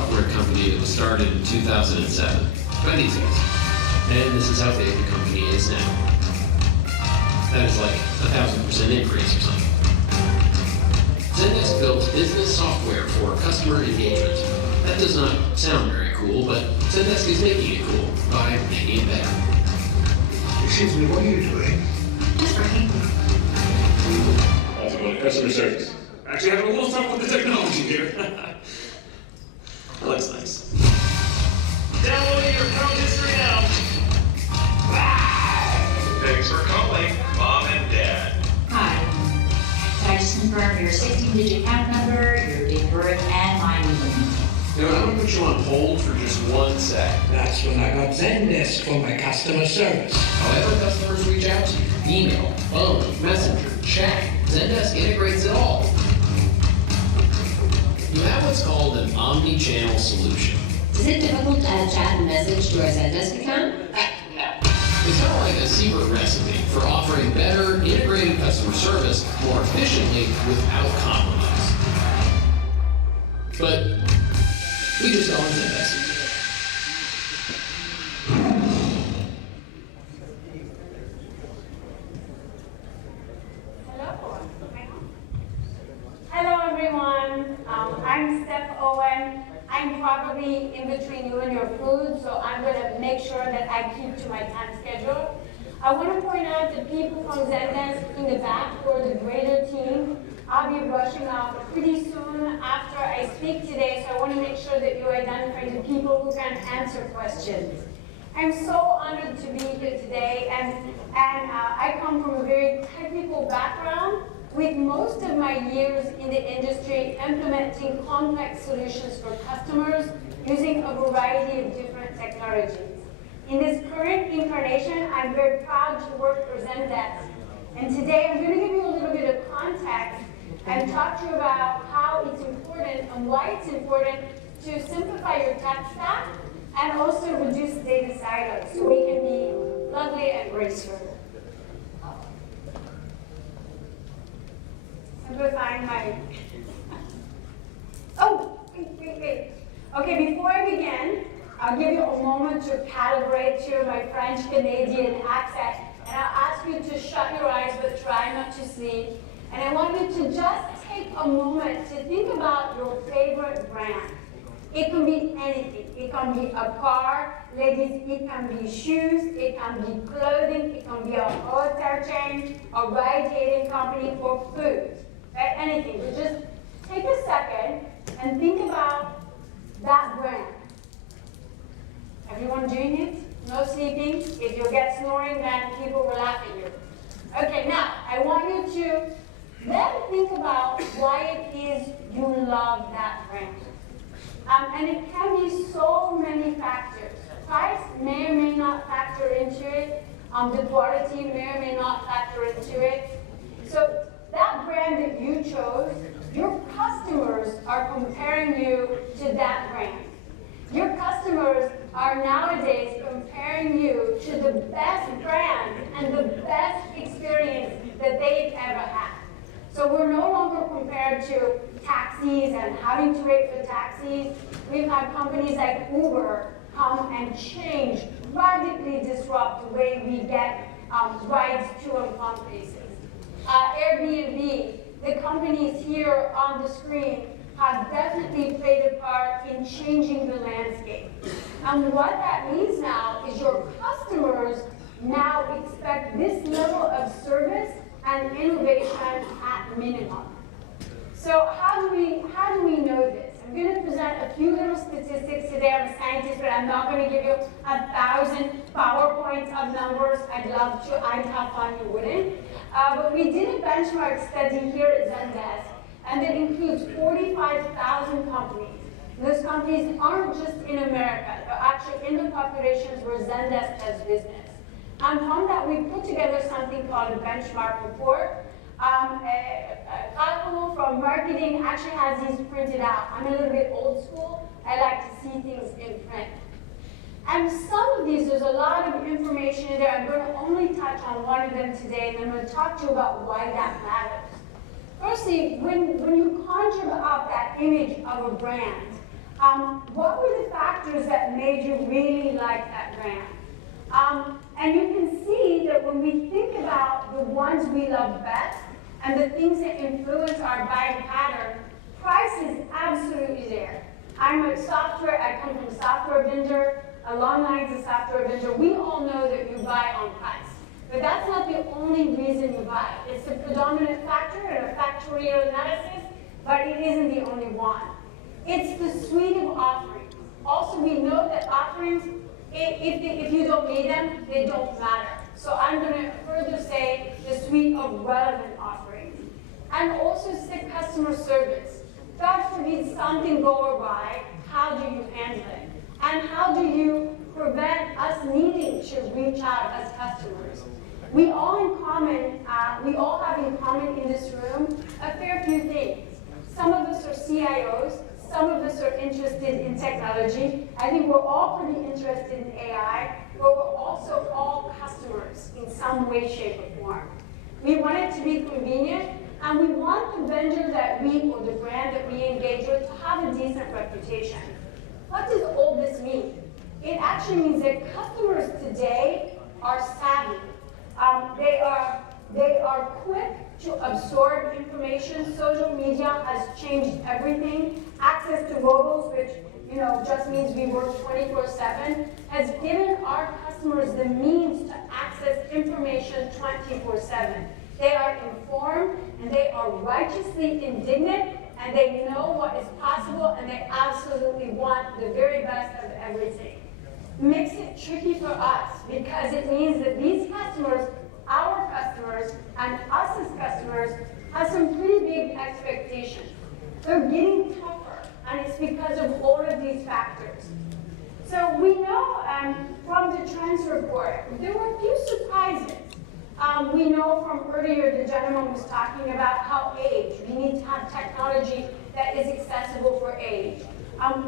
software company that was started in 2007. By these guys. And this is how big the company is now. That is like 1,000% increase or something. Zendesk built business software for customer engagement. That does not sound very cool, but Zendesk is making it cool by making it better. Excuse me, what are you doing? Just working. Also going to customer service. Actually, having a little trouble with the technology here. That looks nice. Downloading your account history now. Thanks for calling, Mom and Dad. Hi. Can I just confirm your 16-digit account number, your date of birth, and my email? You know, I'm gonna put you on hold for just 1 sec. That's when I got Zendesk for my customer service. However customers reach out to you, email, phone, messenger, chat, Zendesk integrates it all. You have what's called an omni-channel solution. Is it difficult to add chat and message to our Zendesk account? It's kind of like a secret recipe for offering better integrated customer service more efficiently without compromise. But we just don't Zendesk. Hello everyone, I'm Steph Owen. I'm probably in between you and your food, so I'm going to make sure that I keep to my time schedule. I want to point out the people from Zendesk in the back or the greater team. I'll be rushing off pretty soon after I speak today, so I want to make sure that you identify the people who can answer questions. I'm so honored to be here today, and I come from a very technical background, with most of my years in the industry implementing complex solutions for customers using a variety of different technologies. In this current incarnation, I'm very proud to work for Zendesk. And today I'm going to give you a little bit of context and talk to you about how it's important and why it's important to simplify your tech stack and also reduce data silos so we can be lovely and graceful. Simplifying my... Oh, wait. Okay, before I begin, I'll give you a moment to calibrate to my French-Canadian accent, and I'll ask you to shut your eyes but try not to sleep. And I want you to just take a moment to think about your favorite brand. It can be anything. It can be a car, ladies, it can be shoes, it can be clothing, it can be a hotel chain, a ride-hailing company, or food. Right? Anything. So just take a second and think about that brand. Everyone doing it? No sleeping? If you get snoring, then people will laugh at you. Okay, now I want you to then think about why it is you love that brand. And it can be so many factors. Price may or may not factor into it. The quality may or may not factor into it. So that brand that you chose, your customers are comparing you to that brand. Your customers are nowadays comparing you to the best brand and the best experience that they've ever had. So we're no longer compared to taxis and having to wait for taxis. We've had companies like Uber come and change, radically disrupt the way we get rides to and from places. Airbnb, the companies here on the screen have definitely played a part in changing the landscape. And what that means now is your customers now expect this level of service and innovation at minimum. So how do we know this? I'm going to present a few little statistics today. I'm a scientist, but I'm not going to give you 1,000 PowerPoints of numbers. I'd love to. I'd have fun. You wouldn't. But we did a benchmark study here at Zendesk, and it includes 45,000 companies. Those companies aren't just in America. They're actually in the populations where Zendesk does business. And from that, we put together something called a benchmark report. Kaku from marketing actually has these printed out. I'm a little bit old school. I like to see things in print. And some of these, there's a lot of information in there. I'm going to only touch on one of them today, and I'm going to talk to you about why that matters. Firstly, when you conjure up that image of a brand, What were the factors that made you really like that brand? And you can see that when we think about the ones we love best and the things that influence our buying pattern, price is absolutely there. I come from a software vendor, a long lines of software vendor. We all know that you buy on price. But that's not the only reason you buy. It's a predominant factor in a factorial analysis, but it isn't the only one. It's the suite of offerings. Also, we know that offerings, if you don't need them, they don't matter. So I'm going to further say the suite of relevant offerings. And also customer service. God forbid something go awry, how do you handle it? And how do you prevent us needing to reach out as customers? We all have in common in this room a fair few things. Some of us are CIOs, some of us are interested in technology. I think we're all pretty interested in AI, but we're also all customers in some way, shape, or form. We want it to be convenient, and we want the vendor or the brand that we engage with to have a decent reputation. What does all this mean? It actually means that customers today are savvy. They are quick to absorb information. Social media has changed everything. Access to mobiles, which just means we work 24/7, has given our customers the means to access information 24/7. They are informed and they are righteously indignant and they know what is possible and they absolutely want the very best of everything. Makes it tricky for us because it means that these customers, our customers, and us as customers have some pretty big expectations. They're getting tougher, and it's because of all of these factors. So we know from the trends report, there were a few surprises. We know from earlier, the gentleman was talking about how we need to have technology that is accessible for age.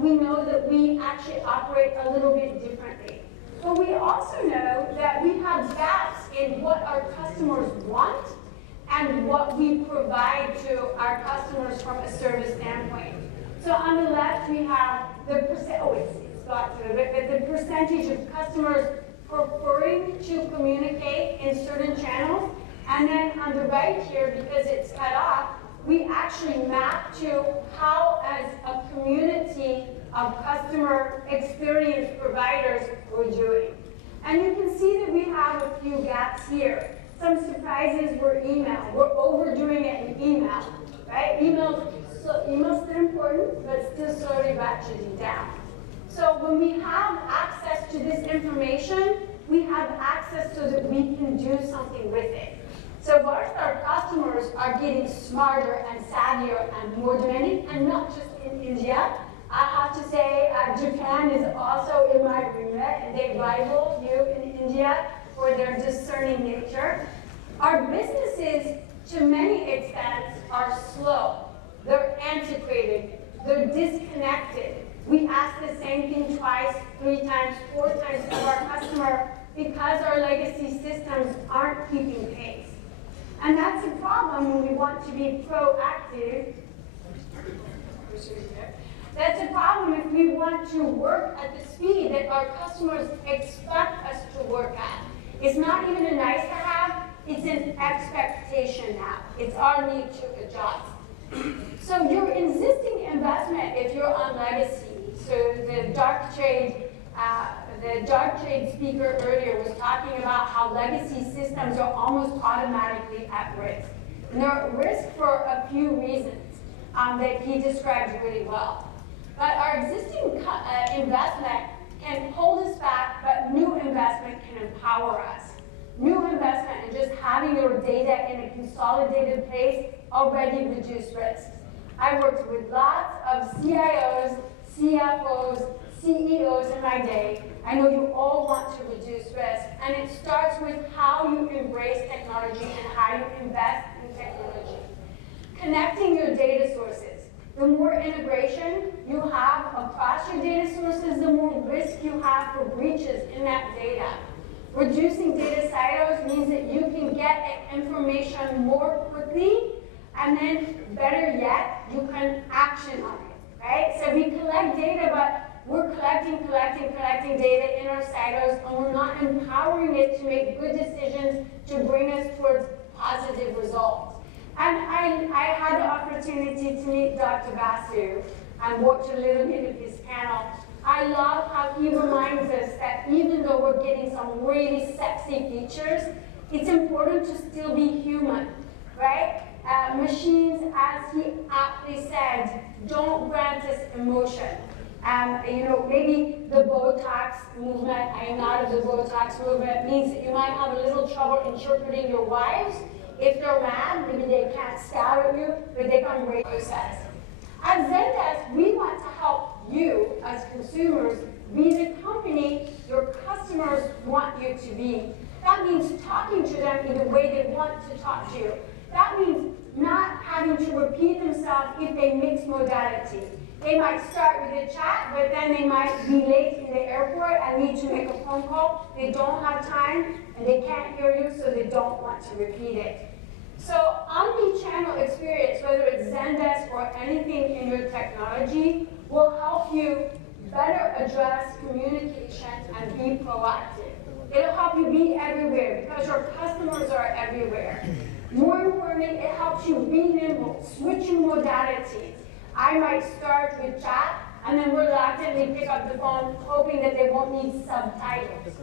We know that we actually operate a little bit differently. But we also know that we have gaps in what our customers want and what we provide to our customers from a service standpoint. So on the left, we have the percentage of customers preferring to communicate in certain channels. And then on the right here, because it's cut off, we actually map to how, as a community of customer experience providers, we're doing. And you can see that we have a few gaps here. Some surprises were email. We're overdoing it in email, right? Email's still important, but still slowly ratcheting down. So when we have access to this information, we have access so that we can do something with it. So whilst our customers are getting smarter and savvier and more demanding, and not just in India, I have to say Japan is also in my remit, and they rival you in India for their discerning nature. Our businesses, to many extents, are slow. They're antiquated. They're disconnected. We ask the same thing twice, 3 times, 4 times of our customer because our legacy systems aren't keeping pace. And that's a problem when we want to be proactive. That's a problem if we want to work at the speed that our customers expect us to work at. It's not even a nice to have, it's an expectation now. It's our need to adjust. So your existing investment, if you're on legacy, so the dark trade speaker earlier was talking about how legacy systems are almost automatically at risk. And they're at risk for a few reasons that he described really well. But our existing investment can hold us back, but new investment can empower us. New investment and just having your data in a consolidated place already reduce risks. I worked with lots of CIOs, CFOs, CEOs in my day. I know you all want to reduce risk, and it starts with how you embrace technology and how you invest in technology. Connecting your data sources. The more integration you have across your data sources, the more risk you have for breaches in that data. Reducing data silos means that you can get information more quickly, and then better yet, you can action on it, right? So we collect data, but we're collecting data in our silos, and we're not empowering it to make good decisions to bring us towards positive results. And I had the opportunity to meet Dr. Basu and watch a little bit of his panel. I love how he reminds us that even though we're getting some really sexy features, it's important to still be human, right? Machines, as he aptly said, don't grant us emotion. Maybe the Botox movement, I am not of the Botox movement, means that you might have a little trouble interpreting your wives. If they're mad, maybe they can't stab at you, but they can raise process. At Zendesk, we want to help you as consumers be the company your customers want you to be. That means talking to them in the way they want to talk to you. That means not having to repeat themselves if they mix modality. They might start with a chat, but then they might be late in the airport and need to make a phone call. They don't have time, and they can't hear you, so they don't want to repeat it. So omni-channel experience, whether it's Zendesk or anything in your technology, will help you better address communication and be proactive. It'll help you be everywhere because your customers are everywhere. More importantly, it helps you be nimble, switching modalities. I might start with chat and then reluctantly pick up the phone, hoping that they won't need subtitles.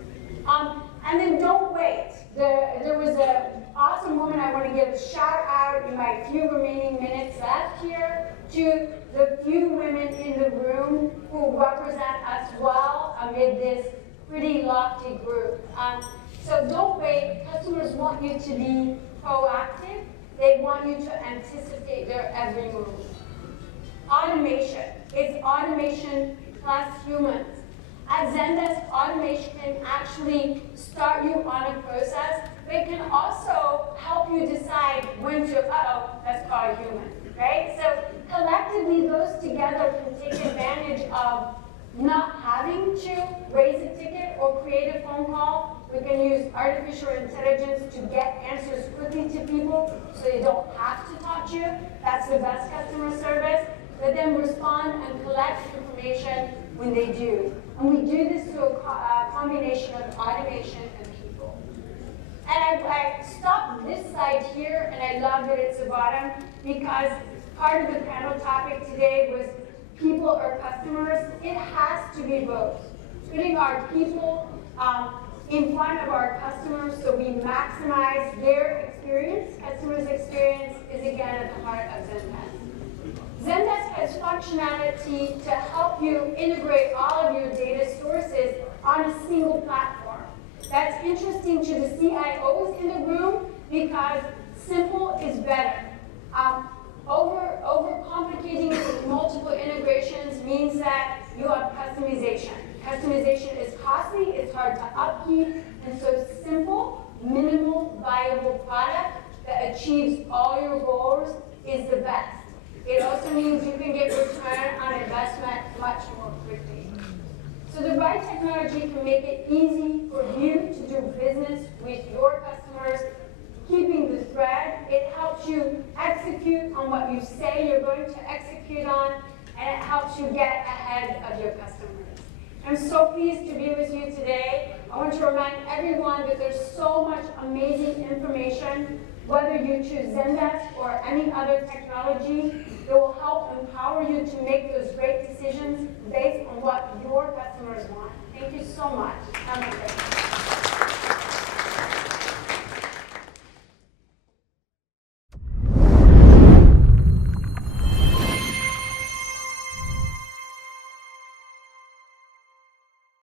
And then don't wait. There was an awesome woman I want to give a shout out in my few remaining minutes left here to the few women in the room who represent us well amid this pretty lofty group. So don't wait. Customers want you to be proactive. They want you to anticipate their every move. Automation. It's automation plus humans. At Zendesk, automation can actually start you on a process, but it can also help you decide when to, that's called human, right? So collectively, those together can take advantage of not having to raise a ticket or create a phone call. We can use artificial intelligence to get answers quickly to people so they don't have to talk to you. That's the best customer service. Let them respond and collect information when they do. And we do this through a combination of automation and people. And I stopped this slide here, and I love that it's the bottom, because part of the panel topic today was people or customers. It has to be both. Putting our people in front of our customers so we maximize their experience. Customers' experience is again at the heart of Zendesk. Zendesk has functionality to help you integrate all of your data sources on a single platform. That's interesting to the CIOs in the room because simple is better. Overcomplicating it with multiple integrations means that you have customization. Customization is costly, it's hard to upkeep, and so simple, minimal, viable product that achieves all your goals is the best. It also means you can get return on investment much more quickly. So the right technology can make it easy for you to do business with your customers, keeping the thread. It helps you execute on what you say you're going to execute on, and it helps you get ahead of your customers. I'm so pleased to be with you today. I want to remind everyone that there's so much amazing information, whether you choose Zendesk or any other technology, that will help empower you to make those great decisions based on what your customers want. Thank you so much. Have a great day.